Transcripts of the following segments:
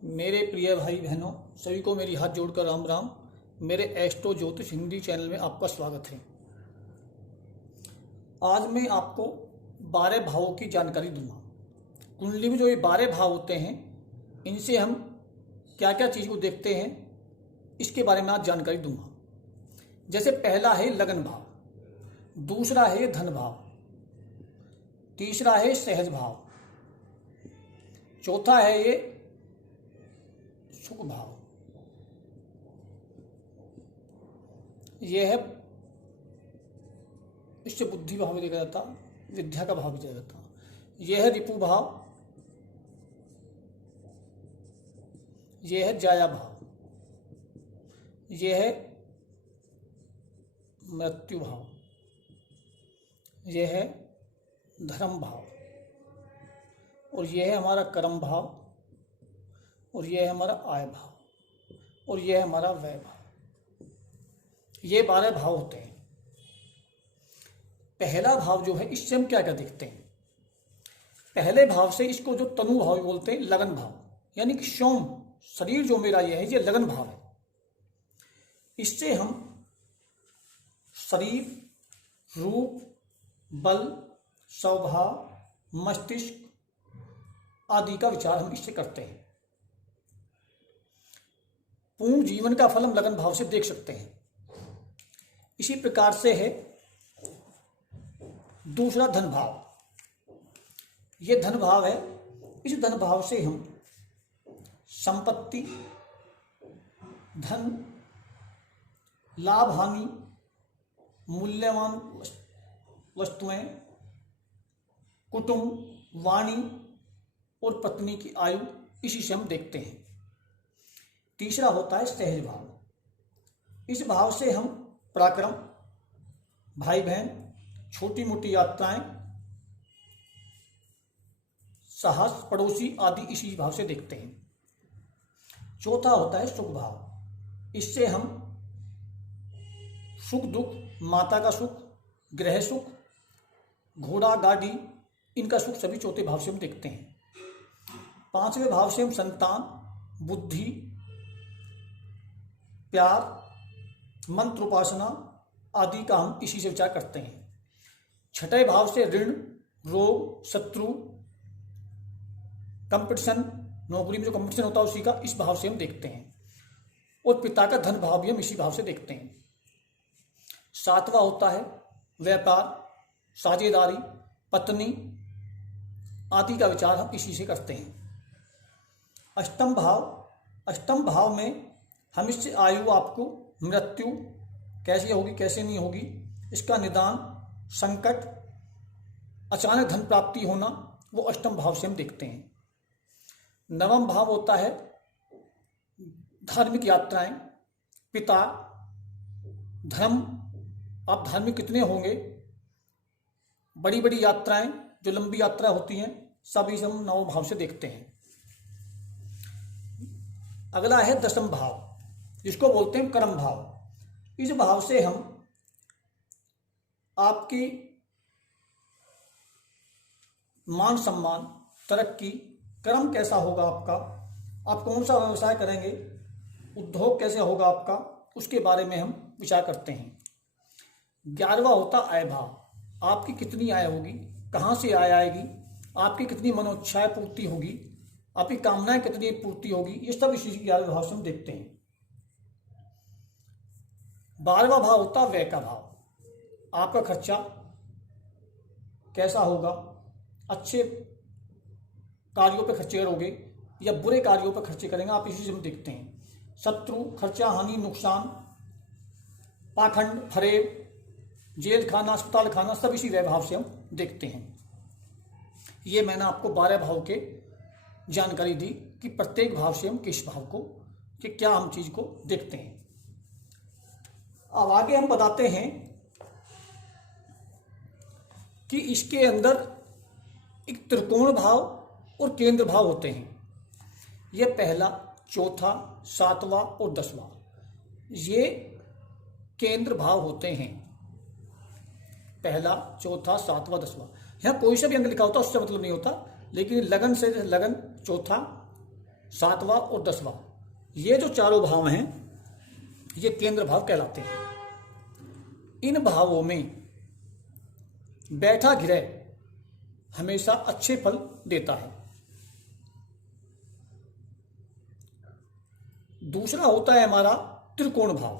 मेरे प्रिय भाई बहनों, सभी को मेरी हाथ जोड़कर राम राम। मेरे एस्ट्रो ज्योतिष हिंदी चैनल में आपका स्वागत है। आज मैं आपको 12 भावों की जानकारी दूंगा। कुंडली में जो ये 12 भाव होते हैं, इनसे हम क्या क्या चीज़ को देखते हैं, इसके बारे में आज जानकारी दूंगा। जैसे पहला है लगन भाव, दूसरा है धन भाव, तीसरा है सहज भाव, चौथा है ये सुख भाव, यह है इससे बुद्धि भाव भी देखा जाता, विद्या का भाव भी देखा जाता। यह है रिपु भाव, यह है जाया भाव, यह है मृत्यु भाव, यह है धर्म भाव, और यह है हमारा कर्म भाव, और यह है हमारा आय भाव, और यह है हमारा व्यय भाव। ये 12 भाव होते हैं। पहला भाव जो है, इससे हम क्या क्या देखते हैं? पहले भाव से इसको जो तनु भाव बोलते हैं, लगन भाव, यानी कि सोम शरीर जो मेरा ये लगन भाव है। इससे हम शरीर, रूप, बल, स्वभाव, मस्तिष्क आदि का विचार हम इससे करते हैं। पूर्ण जीवन का फल हम लगन भाव से देख सकते हैं। इसी प्रकार से है दूसरा धन भाव। यह धन भाव है। इस धन भाव से हम संपत्ति, धन, लाभ, हानि, मूल्यवान वस्तुएं, कुटुंब, वाणी और पत्नी की आयु, इसी से हम देखते हैं। तीसरा होता है सहज भाव। इस भाव से हम पराक्रम, भाई बहन, छोटी मोटी यात्राएं, साहस, पड़ोसी आदि इसी भाव से देखते हैं। चौथा होता है सुख भाव। इससे हम सुख दुख, माता का सुख, गृह सुख, घोड़ा गाड़ी, इनका सुख सभी चौथे भाव से हम देखते हैं। पांचवें भाव से हम संतान, बुद्धि, प्यार, मंत्र उपासना आदि का हम इसी से विचार करते हैं। छठे भाव से ऋण, रोग, शत्रु, कंपटीशन, नौकरी में जो कंपटीशन होता है उसी का इस भाव से हम देखते हैं। और पिता का धन भाव भी हम इसी भाव से देखते हैं। सातवां होता है व्यापार, साझेदारी, पत्नी आदि का विचार हम इसी से करते हैं। अष्टम भाव में हम इससे आयु, आपको मृत्यु कैसे होगी कैसे नहीं होगी, इसका निदान, संकट, अचानक धन प्राप्ति होना, वो अष्टम भाव से हम देखते हैं। नवम भाव होता है धार्मिक यात्राएं, पिता, धर्म, आप धार्मिक कितने होंगे, बड़ी बड़ी यात्राएं, जो लंबी यात्रा होती हैं, सभी से हम नवम भाव से देखते हैं। अगला है दशम भाव, जिसको बोलते हैं कर्म भाव। इस भाव से हम आपकी मान सम्मान, तरक्की, कर्म कैसा होगा आपका, आप कौन सा व्यवसाय करेंगे, उद्योग कैसे होगा आपका, उसके बारे में हम विचार करते हैं। 11वां होता आय भाव। आपकी कितनी आय होगी, कहाँ से आय आएगी, आपकी कितनी मनोच्छाएं पूर्ति होगी, आपकी कामनाएं कितनी पूर्ति होगी, ये सब इसी 11वें भाव से हम देखते हैं। 12वां भाव होता व्यय का भाव। आपका खर्चा कैसा होगा, अच्छे कार्यों पर खर्चे करोगे या बुरे कार्यों पर खर्चे करेंगे, आप इसी से हम देखते हैं। शत्रु, खर्चा, हानि, नुकसान, पाखंड, फरेब, जेल खाना, अस्पताल खाना, सब इसी व्यय भाव से हम देखते हैं। ये मैंने आपको 12 भाव के जानकारी दी कि प्रत्येक भाव से हम किस भाव को, कि क्या हम चीज को देखते हैं। अब आगे हम बताते हैं कि इसके अंदर एक त्रिकोण भाव और केंद्र भाव होते हैं। यह पहला, चौथा, सातवां और 10वां, ये केंद्र भाव होते हैं। पहला, चौथा, सातवां, 10वां। यहाँ कोई सा भी अंक लिखा होता उससे मतलब नहीं होता, लेकिन लगन से लगन चौथा, सातवां और 10वां, ये जो चारों भाव हैं ये केंद्र भाव कहलाते हैं। इन भावों में बैठा ग्रह हमेशा अच्छे फल देता है। दूसरा होता है हमारा त्रिकोण भाव।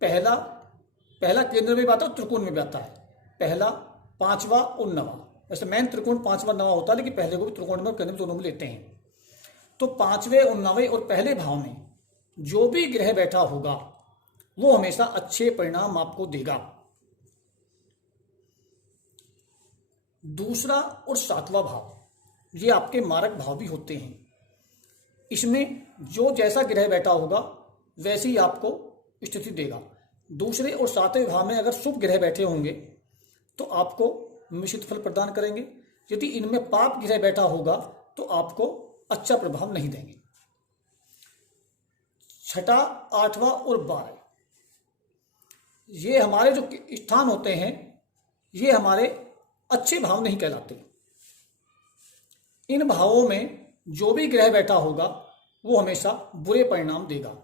पहला केंद्र में भी आता है, त्रिकोण में भी आता है। पहला, पांचवा और नवा। वैसे मेन त्रिकोण पांचवा नवा होता है, लेकिन पहले को भी त्रिकोण में और केंद्र में दोनों में लेते हैं। तो पांचवें और नवे और पहले भाव में जो भी ग्रह बैठा होगा वो हमेशा अच्छे परिणाम आपको देगा। दूसरा और सातवां भाव ये आपके मारक भाव भी होते हैं। इसमें जो जैसा ग्रह बैठा होगा वैसे ही आपको स्थिति देगा। दूसरे और सातवें भाव में अगर शुभ ग्रह बैठे होंगे तो आपको मिश्रित फल प्रदान करेंगे। यदि इनमें पाप ग्रह बैठा होगा तो आपको अच्छा प्रभाव नहीं देंगे। छठा, आठवां और 12 ये हमारे जो स्थान होते हैं ये हमारे अच्छे भाव नहीं कहलाते। इन भावों में जो भी ग्रह बैठा होगा वो हमेशा बुरे परिणाम देगा।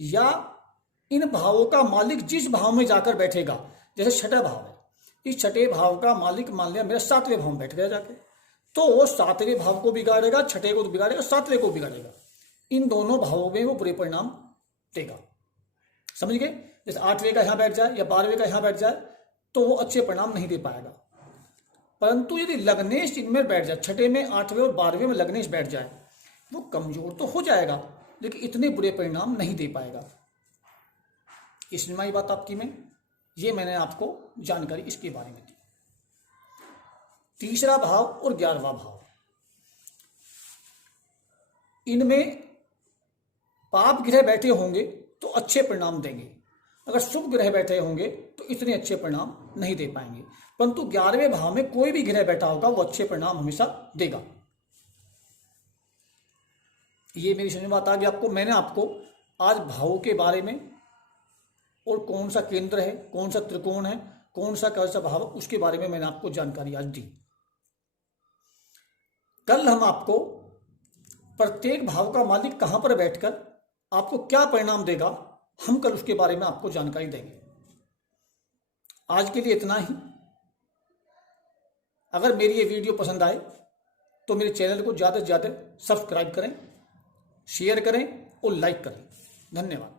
या इन भावों का मालिक जिस भाव में जाकर बैठेगा, जैसे छठा भाव है, इस छठे भाव का मालिक मान लिया मेरा सातवें भाव में बैठ गया जाके, तो वो सातवें भाव को बिगाड़ेगा, छठे को बिगाड़ेगा, सातवें को बिगाड़ेगा। इन दोनों भावों में वो बुरे परिणाम देगा। समझ गए? जैसे 8वें का यहां बैठ जाए या 12वें का यहां बैठ जाए तो वो अच्छे परिणाम नहीं दे पाएगा। परंतु यदि लग्नेश इनमें बैठ जाए, छठे में, 8वें और 12वें में लग्नेश बैठ जाए, वो कमजोर तो हो जाएगा लेकिन इतने बुरे परिणाम नहीं दे पाएगा। इसमें आई बात आपकी में, ये मैंने आपको जानकारी इसके बारे में दी। तीसरा भाव और 11वां भाव, इनमें पाप ग्रह बैठे होंगे तो अच्छे परिणाम देंगे। अगर शुभ ग्रह बैठे होंगे तो इतने अच्छे परिणाम नहीं दे पाएंगे। परंतु 11वें भाव में कोई भी ग्रह बैठा होगा वो अच्छे परिणाम हमेशा देगा। ये मेरी समझ में बात आ गई आपको। मैंने आपको आज भावों के बारे में और कौन सा केंद्र है, कौन सा त्रिकोण है, कौन सा भाव, उसके बारे में मैंने आपको जानकारी आज दी। कल हम आपको प्रत्येक भाव का मालिक कहां पर बैठकर आपको क्या परिणाम देगा, हम कल उसके बारे में आपको जानकारी देंगे। आज के लिए इतना ही। अगर मेरी ये वीडियो पसंद आए तो मेरे चैनल को ज़्यादा से ज़्यादा सब्सक्राइब करें, शेयर करें और लाइक करें। धन्यवाद।